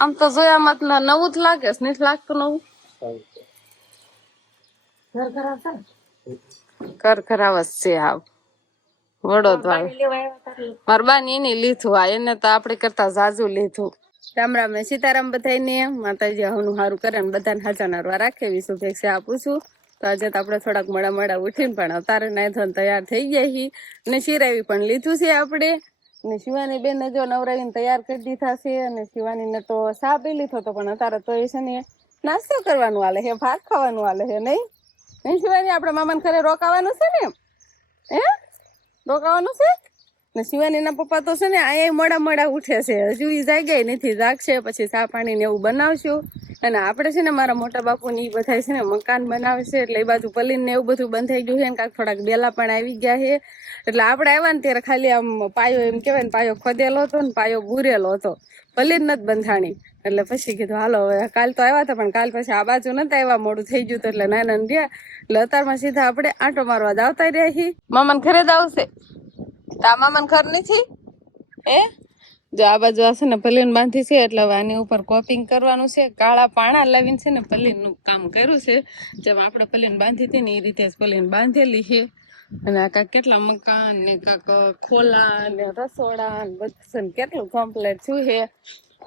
આમ તો જોયામાં નવું જ લાગે છે, નથી લાગતું નવું? ઘર ખરાબ જ છે આવ વડોદરા. મારા બા એની લીધું આ, એને તો આપડે કરતા જાજુ લીધું. રામ રામ ને સીતારામ બધાને. માતાજી હવનું સારું કરે ને બધાને હાજા નરવા રાખે એવી શુભેચ્છા આપું છું. તો આજે તો આપણે થોડાક મોડા ઉઠીને પણ અતારે નાઈ ધોઈને તૈયાર થઈ ગયા છીએ અને શિરાવી પણ લીધું છે આપણે. અને શિવાની બેન જો નવરાવીને તૈયાર કરી દીધા છે અને શિવાની ને તો સા પી લીધો તો પણ અત્યારે તો એ છે ને નાસ્તો કરવાનું હાલે છે, ભાત ખાવાનું હાલે છે. નહીં શિવાની, આપડે મામાને ઘરે રોકાવાનું છે ને? હે રોકાવાનું છે ને? શિવાની ના પપ્પા તો છે ને અહીંયા મોડા ઉઠે છે, હજુ ઈ જાગ્યા નથી, જાગશે પછી ચા પાણી ને એવું બનાવશું. અને આપણે છે ને મારા મોટા બાપુ ને ઈ બધા છે ને મકાન બનાવશે એટલે એ બાજુ પલીન ને એવું બધું બંધ થઈ ગયું છે ને કાંઈક થોડાક બેલા પણ આવી ગયા છે. એટલે આપણે આવ્યા ને ત્યારે ખાલી આમ પાયો એમ કેવાય ને પાયો ખોદેલો હતો ને પાયો બુરેલો હતો, પલીન નથી બંધાણી. એટલે પછી કીધું હાલો હવે, કાલ તો આવ્યા હતા પણ કાલ પછી આ બાજુ નતા આવ્યા, મોડું થઈ ગયું એટલે નાના રહ્યા. એટલે અત્યારમાં સીધા આપણે આંટો મારવા જ આવતા રહ્યા છીએ. મામાને ઘરે જ આવશે? તા મામાને ઘર નથી એ? જો આ બાજુ આ છે ને પલીન બાંધી છે એટલે હવે આની ઉપર કોપિંગ કરવાનું છે. કાળા પાણા લાવીને છે ને પલીન નું કામ કર્યું છે. જેમ આપણે પલીન બાંધી હતી ને એ રીતે જ પલીન બાંધેલી છે. અને આ કાંક કેટલા મકાન ને કાંક ખોલા ને રસોડા ને બધું કેટલું કમ્પ્લીટ થયું છે.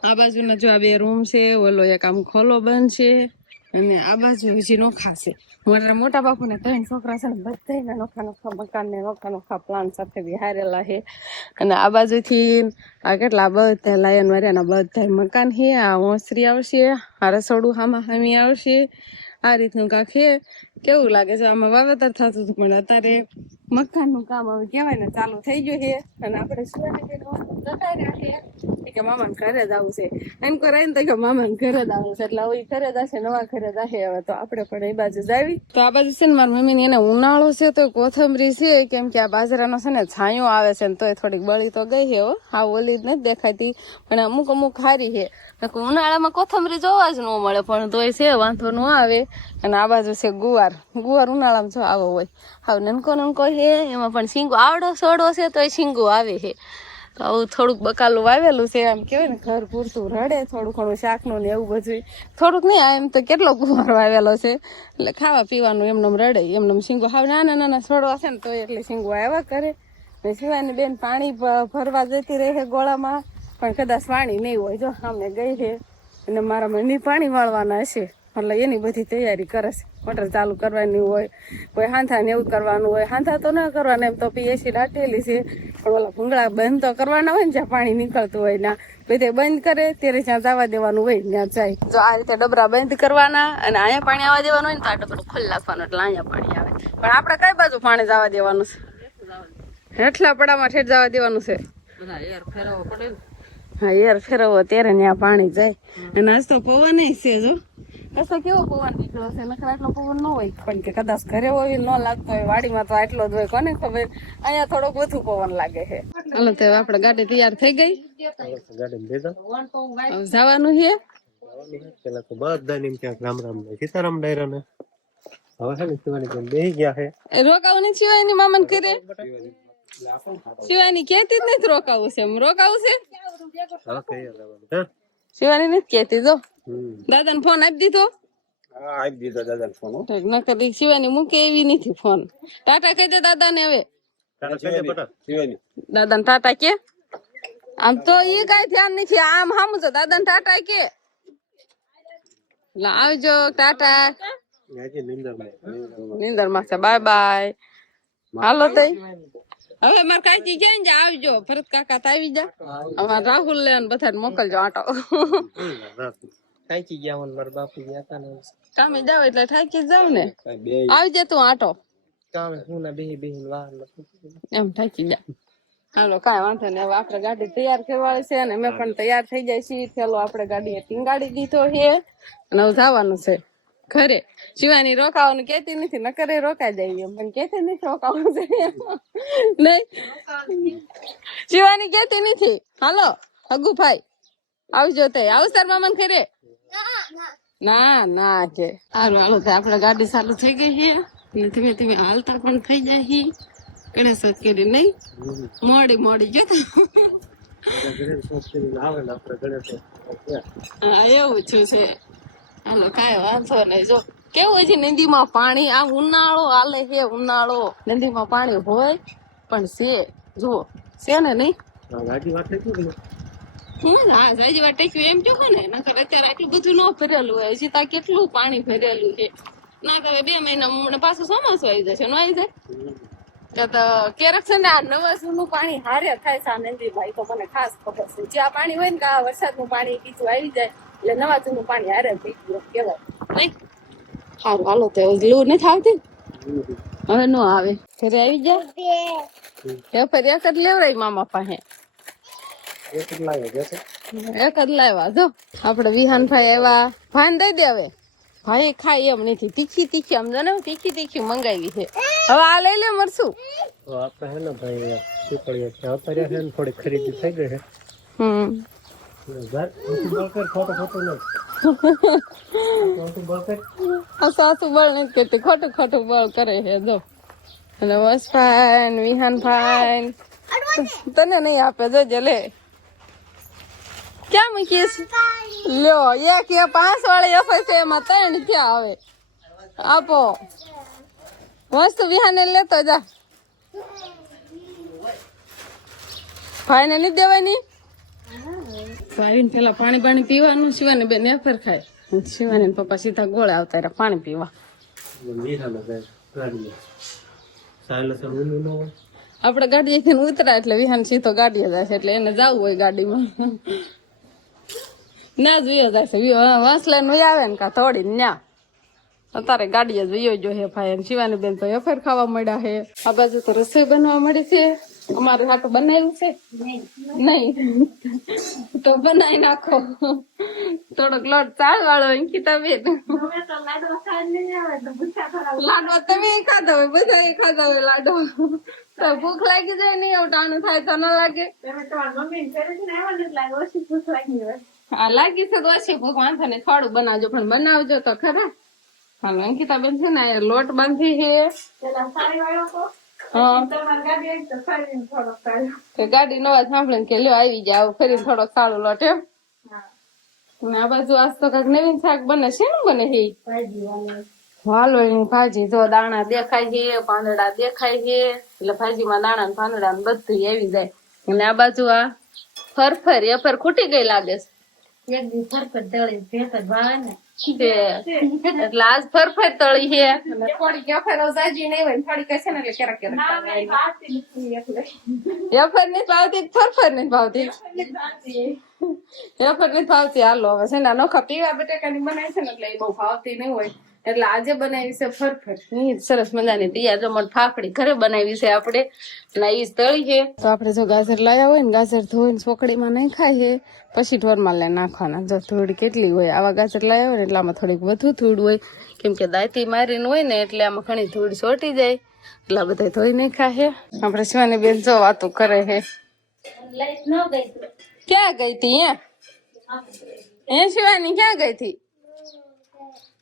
આ બાજુના જો આ બે રૂમ છે, ઓલો એક આમ ખોલો બંધ છે અને આ બાજુ હજી નોખા છે. મારા મોટા બાપુ ને 3 છોકરા છે ને બધા નોખા મકાન ને નોખા પ્લાન સાથે બિહારેલા છે. અને આ બાજુથી આ કેટલા બધા લાયન વાળાના બધા મકાન છે. આ ઓસરી આવશે, આ રસોડું હામી આવશે, આ રીતનું કાંક છે. કેવું લાગે છે? આમાં વાવેતર થતું હતું પણ અત્યારે મકાનનું કામ હવે કહેવાય ને ચાલુ થઈ ગયું છે. અને આપણે જતા રહ્યા કે મામાને ઘરે જ આવું છે, એમ કરે ને તો કે મામાને ઘરે જ આવું છે. એટલે હવે ઘરે જ હશે, નવા ઘરે જ હશે. હવે તો આપણે પણ એ બાજુ જ આવી. તો આ બાજુ છે ને મારી મમ્મી ની એને ઉનાળો છે તો કોથમરી છે, કેમ કે આ બાજરાનો છે ને છાંયો આવે છે ને તોય થોડીક બળી તો ગઈ છે. હા ઓલી જ નથી દેખાતી પણ અમુક ખારી છે. ઉનાળામાં કોથમરી જોવા જ ન મળે પણ તોય છે, વાંધો ન આવે. અને આ બાજુ છે ગુવાર ઉનાળામાં જો આવો હોય, હાવ નનકો છે, એમાં પણ શીંગો આવડો સોડો છે તોય શીંગો આવે છે. તો આવું થોડુંક બકાલું વાવેલું છે, આમ કેવાય ને ઘર પૂરતું રડે, થોડું ઘણું શાકનું ને એવું બધું. થોડુંક નહીં, એમ તો કેટલો ગુવાર વાવેલો છે એટલે ખાવા પીવાનું એમને રડે. એમને શીંગો હાવ નાના છોડવા છે ને તો એટલે શીંગો આવ્યા કરે. ને શિવાની બેન પાણી ભરવા જતી રહે ગોળામાં પણ કદાચ પાણી નહીં હોય. જો સામે ગઈ છે અને મારા મમ્મી પાણી વાળવાના હશે એટલે એની બધી તૈયારી કરે છે. મોટર ચાલુ કરવાની હોય, કોઈ હાંથા ને એવું કરવાનું હોય. હાંથા તો ના કરવાના, એમ તો પીએસી દાટેલી છે પણ ઓલા ભૂંગળા બંધ તો કરવાના હોય ને, જ્યાં પાણી નીકળતું હોય ના બધે બંધ કરે ત્યારે જ્યાં જવા દેવાનું હોય ત્યાં જાય. જો આ રીતે ડબરા બંધ કરવાના અને અહીંયા પાણી આવવા દેવાનું હોય ને તો આ ડબરું ખોલી નાખવાનું એટલે અહીંયા પાણી આવે. પણ આપણે કઈ બાજુ પાણી જવા દેવાનું છે? હેઠલા પડામાં ઠેઠ જવા દેવાનું છે. હા એર ફેરવો ત્યારે ત્યાં પાણી જાય. અને આજ તો પવન છે, જો કશો કેવો પવન નીકળ્યો છે. નખર આટલો પવન ન હોય પણ કે કદાચ ઘરે હોય ન લાગતો હોય, વાડીમાં તો આટલો જ હોય, કોને ખબર. અહીંયા થોડોક વધુ પવન લાગે છે. હાલો તો આપડે ગાડી તૈયાર થઈ ગઈ, જવાનું છે. પેલા તો બધા ને ક્યાંક રામ રામ ને સીતારામ ડાયરા ને હવે છે ને શિવાની બેન બેહી ગયા છે. રોકાવું નથી શિવાની મામા ને કરે? શિવાની કેતી જ નથી રોકાવું છે, એમ રોકાવું છે. શિવાની નથી કેતી. જો દાદા ને ફોન આપી દીધો. આપી દીધો દાદા ફોન. ન કદી શિવાની મૂકે એવી નથી ફોન. ટાટા કહી દે દાદા ને. હવે દાદા ને ટાટા કે આમ તો ઈ કઈ ધ્યાન નથી. આમ હામું છો દાદા ને ટાટા કે આવજો ટાટા. નીંદર માં છે. Bye bye. હાલો તઈ હવે મારે કાકી ક્યાં જ આવજો. ભરત કાકા તો આવી જા. અમારે રાહુલ લે બધા મોકલજો આટો. થાકી ગયા મારા બાપુ ગયા હતા ને કામે જાવ એટલે થાકી જાવ ને. આવજે તું આટો. કામે હું ના બેહી વાર એમ થાકી જા. હાલો કાંઈ વાંધો નહીં. હવે આપણે ગાડી તૈયાર કરવાની છે અને અમે પણ તૈયાર થઈ જાય છીએ. થેલો આપણે ગાડીએ ટીંગાડી દીધો છે અને હવે જવાનું છે ઘરે. શિવાની રોકાવાનું કેતી નથી, નકરે રોકાઈ જાય એમ પણ કેતી નથી રોકાવાનું છે નહીં. શિવાની કેતી નથી. હાલો હગુભાઈ આવજો. તે આવસર મામા ઘરે ના કે સારું. હાલો તો આપણે ગાડી ચાલુ થઈ ગઈ છે અને ધીમે ધીમે હાલતા પણ થઈ જાય છે. ગણેશ કરી નહીં મોડી જતા હા એવું જ છે. હાલો કાંઈ વાંધો નહીં. જો કેવું છે નદીમાં પાણી, આ ઉનાળો હાલે છે ઉનાળો, નદીમાં પાણી હોય પણ છે જુઓ છે ને નહીં. ગાડી વાત થઈ હા સાજી વાત ટેક્યું એમ કહો ને, નકર અત્યારે આટલું બધું ન ભરેલું હોય. હજી ત્યાં કેટલું પાણી ભરેલું છે. ના તો હવે 2 મહિના હમણાં પાછું ચોમાસું આવી જશે. ન આવી જાય તો ક્યારેક છે ને આ નવાસુનું પાણી હારે થાય છે આ નદીમાં. તો મને ખાસ ખબર છે. જ્યાં પાણી હોય ને કે આ વરસાદનું પાણી બીજું આવી જાય એટલે નવાસુનું પાણી હારે થઈ ગયું કેવાય નહીં. સારું હાલો તો લૂ નથી આવતી હવે નો આવે. ઘરે આવી જાય ફરિયા કરી લેવડાય મામા પાસે. એક જ લાવ્યા જો આપડે વિહાનભાઈ આવ્યા. ભાન દઈ દે હવે. ભાઈ ખાય એમ નથી. તીખી તીખી સમજો ને, તીખી તીખી મંગાવી છે. હવે આ લઈ લે મરશું. આપણે હે ને ભાઈ પીપળીએ અત્યારે છે ને થોડી ખરીદી થઈ ગઈ છે. સાસુ બળ નથી કરતી, ખોટું ખોટું બળ કરે છે જો. અને વસભાઈ વિહાનભાઈ તને નહીં આપે જોજે લે. ક્યાં મૂકીશ? લ્યો એક 5 વાળી અફાય છે એમાં 3 ક્યાં આવે? આપો મસ્ત વિહાને લેતો જા. ભાઈ ને નહીં દેવાની. આવીને પેલા પાણી પીવાનું. શિવાની બેન એફર ખાય. શિવાની પપ્પા સીધા ગોળે આવતા રહ્યા પાણી પીવા. આપડે ગાડીએથી ઉતરા એટલે વિહાન સીધો ગાડીએ જાય છે એટલે એને જવું હોય ગાડીમાં. ના જ વિયો જાય છે. વાંસલા નું આવે ને કા થોડી ન્યા અત્યારે ગાડીએ જ વિયો જો હે ભાઈ. શિવાની બેન તો એફર ખાવા મળ્યા છે. આ બાજુ તો રસોઈ બનવા મળી છે. અમારે હાટું બનાવ્યું છે નહીં તો બનાવી નાખો. થોડોક લોટ ચાળ વાળો અંકિતા બેન. લાડવા તમે ખાધા હોય, બધા ખાધા હોય લાડો. તો ભૂખ લાગી જાય નહીં એવું ટાણું થાય તો ન લાગે. હા લાગી છે તો ઓછી ભૂખ વાંધો નહીં. થોડું બનાવજો પણ બનાવજો તો ખરા. હાલો અંકિતા બેન છે ને લોટ બાંધી છે. ગાડી નો અવાજ સાંભળે કે લ્યો આવી જાવ ફરી થોડોક સારું લોટ એમ. આ બાજુ આજ તો કઈક નવીન શાક બને છે. ને બને છે વાલો એની ભાજી. જો દાણા દેખાય છે, પાંદડા દેખાય છે એટલે ભાજીમાં દાણા પાંદડા બધું આવી જાય. અને આ બાજુ આ ફરફર એફર ખૂટી ગઈ લાગે છે એટલે આજ ફરફર તળી છે. થોડીક એફર જાજી નહીં હોય થોડીક છે ને એટલે ક્યારેક એફર નથી ભાવતી, ફરફર નથી ભાવતી. એફર નથી ભાવતી. હાલો હવે છે ને નોખા પીવા બટેકાની બનાવી છે ને એટલે એ બહુ ભાવતી નહીં હોય એટલે આજે બનાવી છે ફરફર. સરસ મજાની તૈયાર જમણ ફાફડી ઘરે બનાવી છે આપણે ના ઈ તળી છે. તો આપણે જો ગાજર લાયા હોય ને ગાજર ધોઈને ચોકડીમાં નહીં ખાય છે પછી ઢોરમાં લઈ નાખવાના. જો ધૂળ કેટલી હોય. આવા ગાજર લાયા હોય ને એટલે આમાં થોડીક વધુ ધૂળ હોય કેમ કે દાંતી મારીને હોય ને એટલે આમાં ઘણી ધૂળ ચોટી જાય એટલે બધા ધોઈ નહીં ખાય. આપણે શિવાની બેન જો વાતું કરે છે. ક્યાં ગઈ હતી એ શિવાની ક્યાં ગઈ હતી?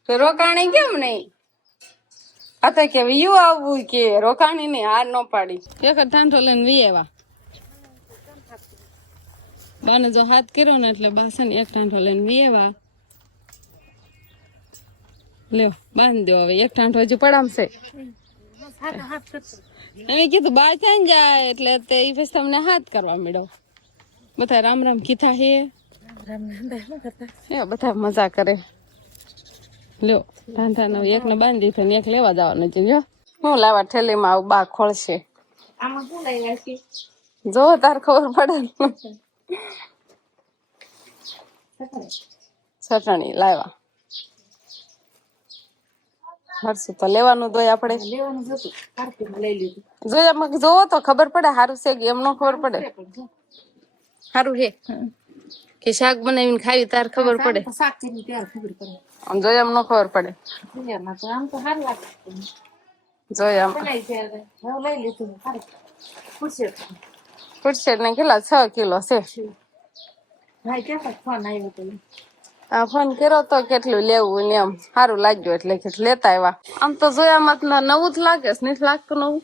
તો રોકાણી કેમ નહીં? આ તો કે વિયું આવવું કે રોકાણી નહીં હાર ન પાડી. એક ઠાંઠો લઈને વી આવ્યા. બાને જો હાથ કર્યો ને એટલે બા છે ને એક ઠાંઠો લઈને વી આવ્યા. લ્યો બાંધી દો હવે. એક ઠાંઠો હજી પડામશે. અમે કીધું બા ક્યાં જાય એટલે તે પછી તમને હાથ કરવા મળ્યો. બધા રામ રામ કીધા હે. બધા મજા કરે. લ્યો ઠાંઠા એક ને બાંધી દીધો ને એક લેવા જવાનું છે. જો હું લાવા ઠેલીમાં આવું બા ખોલશે. જો તાર ખબર પડે. ચટણી લાવ્યા. હરશું તો લેવાનું દોય આપણે જોયા જોવો તો ખબર પડે સારું છે કે એમ નો ખબર પડે. સારું હે કે શાક બનાવીને ખાવી તાર ખબર પડે. જોયા એમ નો ખબર પડે. જોયા ફૂટસેટ ને કેટલા 6 કિલો છે. આ ફોન કર્યો તો કેટલું લેવું ને એમ સારું લાગ્યું એટલે કે લેતા આવ્યા. આમ તો જોયામાં નવું જ લાગે છે નથી લાગતું નવું.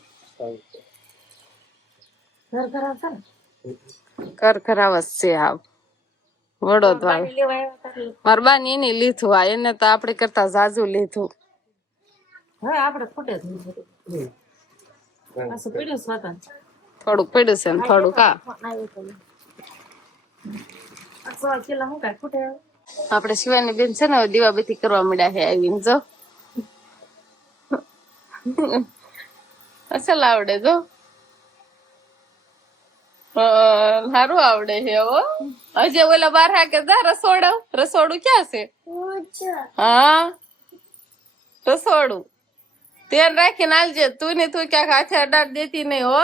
ઘર ખરાબ જ છે. આવ વડોદરા મારા બા ને એની લીધું આ એને તો આપણે કરતા જાજુ લીધું થોડુંક પડ્યું છે ને થોડુંક આ આપણે શિવાની બેન છે ને હવે દીવાબત્તી કરવા મળ્યા છે આવીને જો અસલ આવડે જો સારું આવડે છે હો હજી ઓલા બાર હાકે જા રસોડું ક્યાં છે હા રસોડું ધ્યાન રાખીને આલજે તું ને તું ક્યાંક હાથે અડાડ દેતી નહીં હો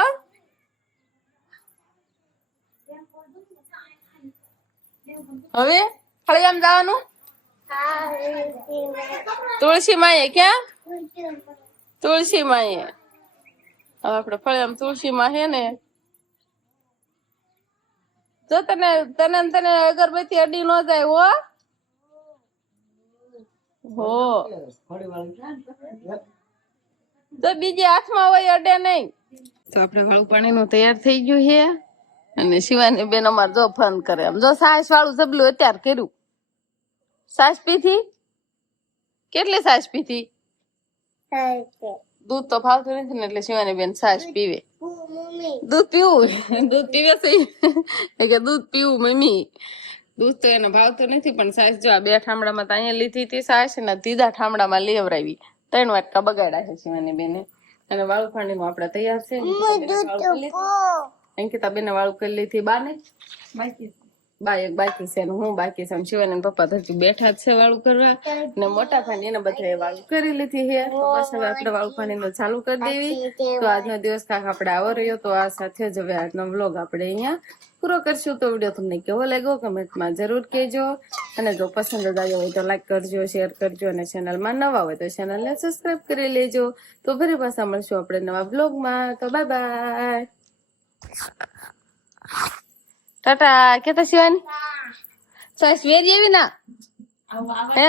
હવે ફળિયામ જવાનું તુલસી માએ ક્યાં તુલસી માએ હવે આપડે ફળિયામ તુલસી માં હે ને જો તને તને તને અગરબત્તી અડી ન જાય હો તો બીજી હાથમાં હોય અડે નહીં તો આપડે વાળું પાણી નું તૈયાર થઈ ગયું છે અને શિવાની બેન અમાર જો ફોન કરે આમ જો સાસ વાળું જબલું અત્યારે કર્યું સાસ પીધી કેટલી સાસ પીધી દૂધ તો ફાવતું નથી ને એટલે શિવાની બેન સાસ પીવે દૂધ પીવે છે કે દૂધ પીવું મમ્મી દૂધ તો એને ભાવતું નથી પણ સાસ જો આ 2 ઠામડામાં તો અહીંયા લીધી હતી સાસ ને ત્રીજા ઠામડામાં લેવરાવી 3 વાટકા બગાડ્યા છે શિવાની બેને અને વાળું પાણી નું આપડે તૈયાર છે અંકિતા બેને વાળું કરી લીધી બાને બાકી એક બાકી છે ને હું બાકી છે શિવાની પપ્પા તો હજુ બેઠા જ છે વાળું કરવા ને મોટા ભાઈ એને બધા વાળું કરી લીધી છે તો બસ હવે આપણે વાળું પાણી નું ચાલુ કરી દેવી તો આજનો દિવસ કાંક આપણે આવો રહ્યો તો આ સાથે જ હવે આજનો વ્લોગ આપણે અહીંયા પૂરો કરશું તો વિડીયો તમને કેવો લાગ્યો કમેન્ટમાં જરૂર કહેજો અને જો પસંદ જ આવ્યો હોય તો લાઈક કરજો શેર કરજો અને ચેનલમાં નવા હોય તો ચેનલને સબસ્ક્રાઇબ કરી લેજો તો ફરી પાછા મળશું આપણે નવા વ્લોગમાં તો બાય બાય ટાટા કેતા શિવાની સાસ વેરી એવી ના હે